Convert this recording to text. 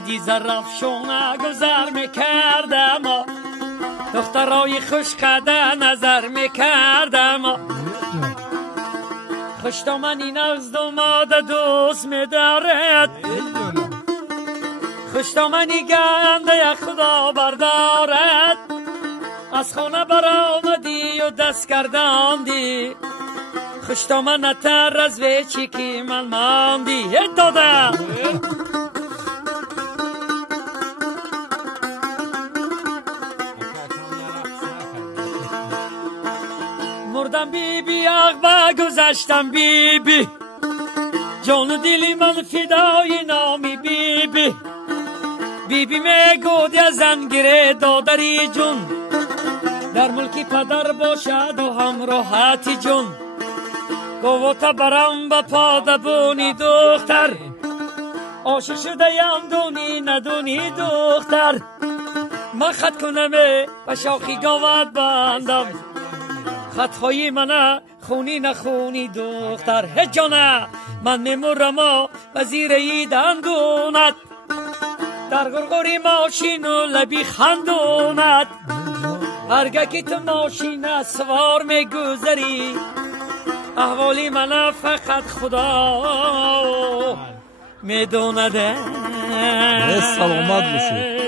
حدیث رفشونه گذر میکردم دخترای خوش قده نظر میکردم خوش دامنی نغز داماد دوست میدارد خوش دامنی گنده خدا بردارد از خانه برآمدی و دست کرداندی خوش دامن تر از ویچی که من ماندی داده مردم بی بی عقبه گذشتم بی بی جان و دلی من فدای نامی بی بی بی بی میگود یا زنگیره دادری جون در ملکی پدر باشد و همراحتی جون گوتا برم با پادبونی دختر عاشق شده یم دونی ندونی دختر من خط کنم و شاخی گاوت بندم خطهای منه خونی نخونی دختر هیچ جانه من میمورم و زیر ای دندونت در گرگوری ماشین و لبی خندونت هرگه که تو ماشین سوار میگذری احوالی منه فقط خدا میدونده سلامت باشی